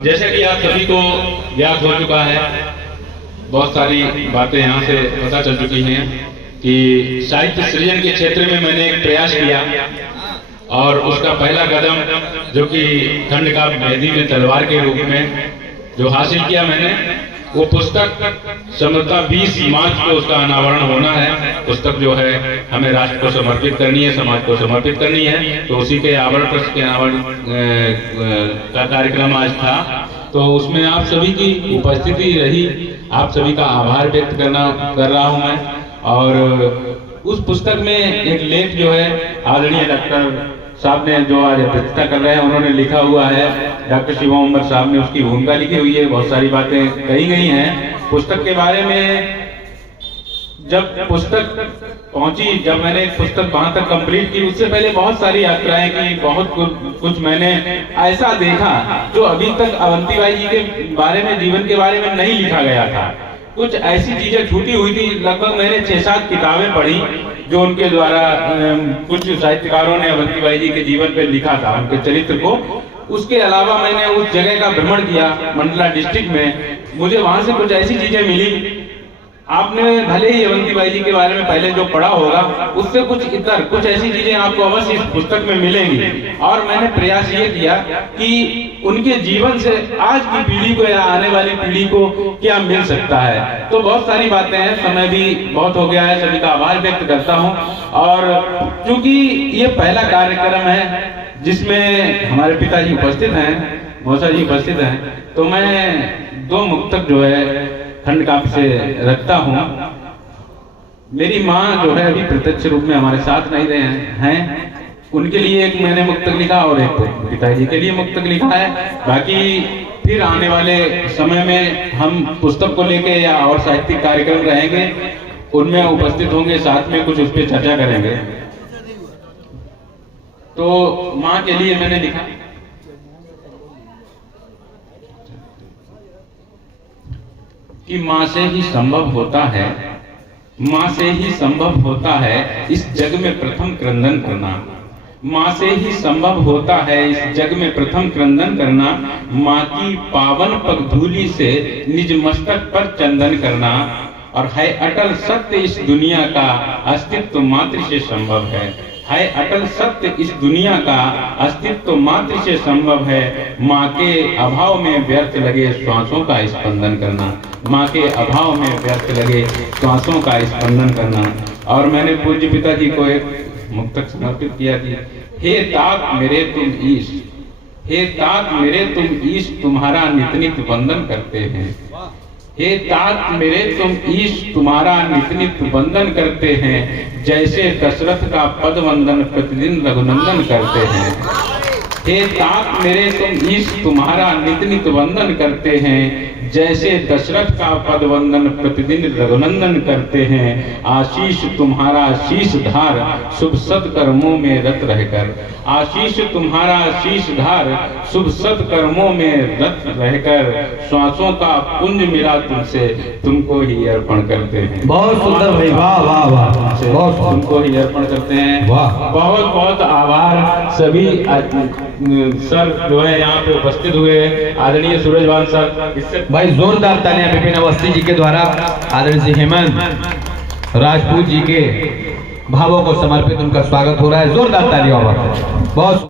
जैसे कि आप सभी को ज्ञात हो चुका है, बहुत सारी बातें यहाँ से पता चल चुकी हैं कि साहित्य सृजन के क्षेत्र में मैंने एक प्रयास किया और उसका पहला कदम जो कि खंड का मेहंदी में तलवार के रूप में जो हासिल किया मैंने, वो पुस्तक समता 20 मार्च को उसका अनावरण होना है। पुस्तक जो है हमें राष्ट्र को समर्पित करनी है, समाज को समर्पित करनी है, तो उसी के आवरण ट्रस्ट के अनावरण का कार्यक्रम आज था। तो उसमें आप सभी की उपस्थिति रही, आप सभी का आभार व्यक्त कर रहा हूं मैं। और उस पुस्तक में एक लेख जो है आदरणीय डॉक्टर साहब ने जो आज अध्यक्षता कर रहे हैं, उन्होंने लिखा हुआ है, डॉक्टर शिवम उमर साहब ने उसकी भूमिका लिखी हुई है, बहुत सारी बातें कही गई हैं पुस्तक के बारे में। जब पुस्तक पहुंची, जब मैंने पुस्तक वहां तक कंप्लीट की, उससे पहले बहुत सारी यात्राएं की, बहुत कुछ मैंने ऐसा देखा जो अभी तक अवंतीबाई जी के बारे में, जीवन के बारे में नहीं लिखा गया था। कुछ ऐसी चीजें छूटी हुई थी। लगभग मैंने 6-7 किताबें पढ़ी जो उनके द्वारा कुछ साहित्यकारों ने अवंतीबाई जी के जीवन पर लिखा था, उनके चरित्र को। उसके अलावा मैंने उस जगह का भ्रमण किया, मंडला डिस्ट्रिक्ट में। मुझे वहां से कुछ ऐसी चीजें मिली, आपने भले ही अवंतीबाई जी के बारे में पहले जो पढ़ा होगा, उससे कुछ ऐसी चीजें आपको अवश्य इस पुस्तक में मिलेंगी। और मैंने प्रयास ये किया कि उनके जीवन से आज की पीढ़ी को या आने वाली पीढ़ी को क्या मिल सकता है। तो बहुत सारी बातें हैं, समय भी बहुत हो गया है, सभी का आभार व्यक्त करता हूँ। और चूंकि ये पहला कार्यक्रम है जिसमें हमारे पिताजी उपस्थित हैं, मौसा जी उपस्थित हैं, तो मैं 2 मुक्तक जो है खंड काव्य से रखता हूँ। मेरी माँ जो है अभी प्रत्यक्ष रूप में हमारे साथ नहीं रहे हैं, उनके लिए एक मैंने मुक्तक लिखा और एक पिताजी के लिए मुक्तक लिखा है। बाकी फिर आने वाले समय में हम पुस्तक को लेके या और साहित्यिक कार्यक्रम रहेंगे, उनमें उपस्थित होंगे, साथ में कुछ उस पर चर्चा करेंगे। तो माँ के लिए मैंने लिखा कि माँ से ही संभव होता है, माँ से ही संभव होता है इस जग में प्रथम क्रंदन करना। माँ से ही संभव होता है इस जग में प्रथम क्रंदन करना। माँ की पावन पग धूलि से निज मस्तक पर चंदन करना। और है अटल सत्य इस दुनिया का अस्तित्व मात्र से संभव है अटल सत्य इस दुनिया का अस्तित्व मात्र से संभव है। माँ के अभाव में व्यर्थ लगे श्वासों का स्पंदन करना। माँ के अभाव में व्यर्थ लगे श्वासों का स्पंदन करना। और मैंने पूज्य पिताजी को एक मुक्तक समर्पित किया कि हे तात मेरे तुम ईश, हे तात मेरे तुम ईश, तुम्हारा नित नित वंदन करते हैं। हे तात मेरे तुम ईश, तुम्हारा नित नित वंदन करते हैं। जैसे दशरथ का पद वंदन प्रतिदिन रघुनंदन करते हैं। हे तात मेरे तुम ईश, तुम्हारा नित नित वंदन करते हैं। जैसे दशरथ का पद वंदन प्रतिदिन रघुनंदन करते हैं। आशीष तुम्हारा शीश धार शुभ सत्कर्मों में रत रहकर। आशीष तुम्हारा शीश धार शुभ सत्कर्मों में रत रहकर। श्वासों का पुंज मिला तुमसे, तुमको ही अर्पण करते हैं। बहुत सुंदर भाई, वाह वाह वाह, बहुत तुमको ही अर्पण करते हैं। वाह, बहुत बहुत आभार सभी सर जो है यहाँ पे उपस्थित हुए, आदरणीय सूरजवान सर। इससे भाई जोरदार तालियां विपिन अवस्थी जी के द्वारा आदरणीय श्री हेमंत राजपूत जी के भावों को समर्पित उनका स्वागत हो रहा है। जोरदार तालियों बहुत